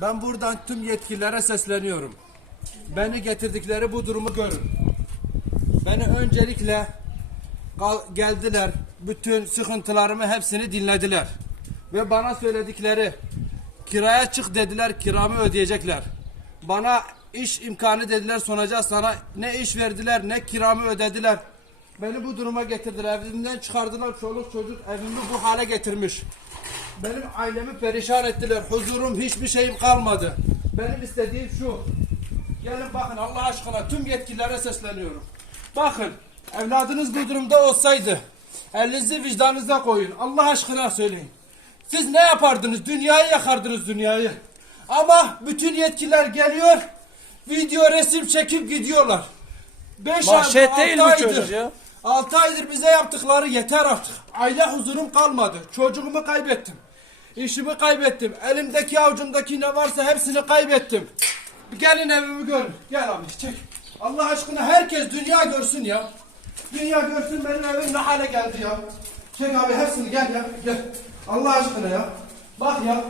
Ben buradan tüm yetkililere sesleniyorum. Beni getirdikleri bu durumu görün. Beni öncelikle geldiler. Bütün sıkıntılarımı hepsini dinlediler. Ve bana söyledikleri kiraya çık dediler kiramı ödeyecekler. Bana iş imkanı dediler sonacağız sana ne iş verdiler ne kiramı ödediler. Beni bu duruma getirdiler. Evimden çıkardılar. Çoluk çocuk evimi bu hale getirmiş. Benim ailemi perişan ettiler. Huzurum hiçbir şeyim kalmadı. Benim istediğim şu. Gelin bakın Allah aşkına tüm yetkililere sesleniyorum. Bakın evladınız bu durumda olsaydı elinizi vicdanınıza koyun. Allah aşkına söyleyin. Siz ne yapardınız? Dünyayı yakardınız dünyayı. Ama bütün yetkililer geliyor. Video resim çekip gidiyorlar. Beş Vahşet altı değil bu çocuk ya. 6 aydır bize yaptıkları yeter artık. Aile huzurum kalmadı. Çocuğumu kaybettim. İşimi kaybettim. Elimdeki avucumdaki ne varsa hepsini kaybettim. Gelin evimi görün. Gel abi çek. Allah aşkına herkes dünya görsün ya. Dünya görsün benim evim ne hale geldi ya. Çek abi hepsini gel ya. Gel. Allah aşkına ya. Bak ya.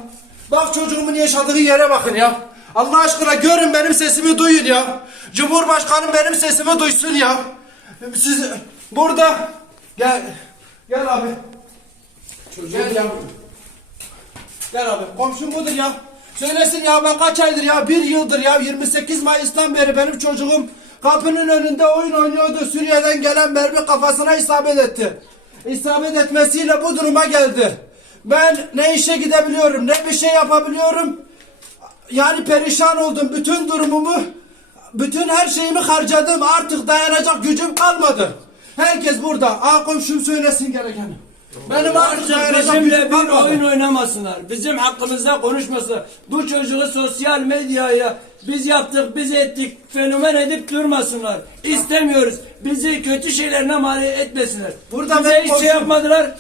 Bak çocuğumun yaşadığı yere bakın ya. Allah aşkına görün benim sesimi duyun ya. Cumhurbaşkanım benim sesimi duysun ya. Siz burada gel gel abi. Gel ya. Gel abi. Komşum budur ya. Söylesin ya ben kaç aydır ya bir yıldır ya 28 Mayıs'tan beri benim çocuğum kapının önünde oyun oynuyordu. Suriye'den gelen mermi kafasına isabet etti. İsabet etmesiyle bu duruma geldi. Ben ne işe gidebiliyorum ne bir şey yapabiliyorum. Yani perişan oldum. Bütün durumumu, bütün her şeyimi harcadım. Artık dayanacak gücüm kalmadı. Herkes burada. Aa komşum söylesin gerekeni. Benim dayanacak bizimle bir oyun oynamasınlar. Bizim hakkımızda konuşmasınlar. Bu çocuğu sosyal medyaya biz yaptık, biz ettik, fenomen edip durmasınlar. İstemiyoruz. Bizi kötü şeylerine mani etmesinler. Burada Bize ben hiç şey yapmadılar.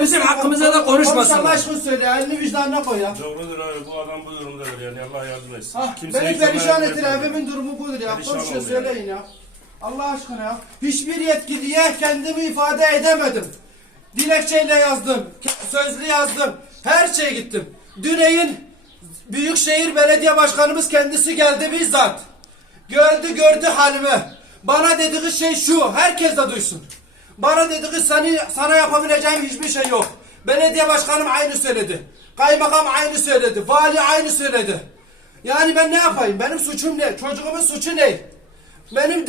Bizim hakkımızda da Konuş Allah konuşmasınlar. aşkına söyle. Elini vicdanına koy ya. Doğrudur abi bu adam bu durumdadır yani Allah yardım etsin. Ah, Kimse beni perişan etmiyor. Evimin durumu budur ya. Perişan Konuşun oldu söyleyin ya. Allah aşkına ya. Hiçbir yetkiliye kendimi ifade edemedim. Dilekçeyle yazdım. Sözlü yazdım. Her şeye gittim. Düney'in Büyükşehir Belediye Başkanımız kendisi geldi bizzat. Gördü gördü halimi. Bana dediği şey şu. Herkes de duysun. Bana dediği seni, sana yapabileceğim hiçbir şey yok. Belediye başkanım aynı söyledi. Kaymakam aynı söyledi. Vali aynı söyledi. Yani ben ne yapayım? Benim suçum ne? Çocuğumun suçu ne? Benim de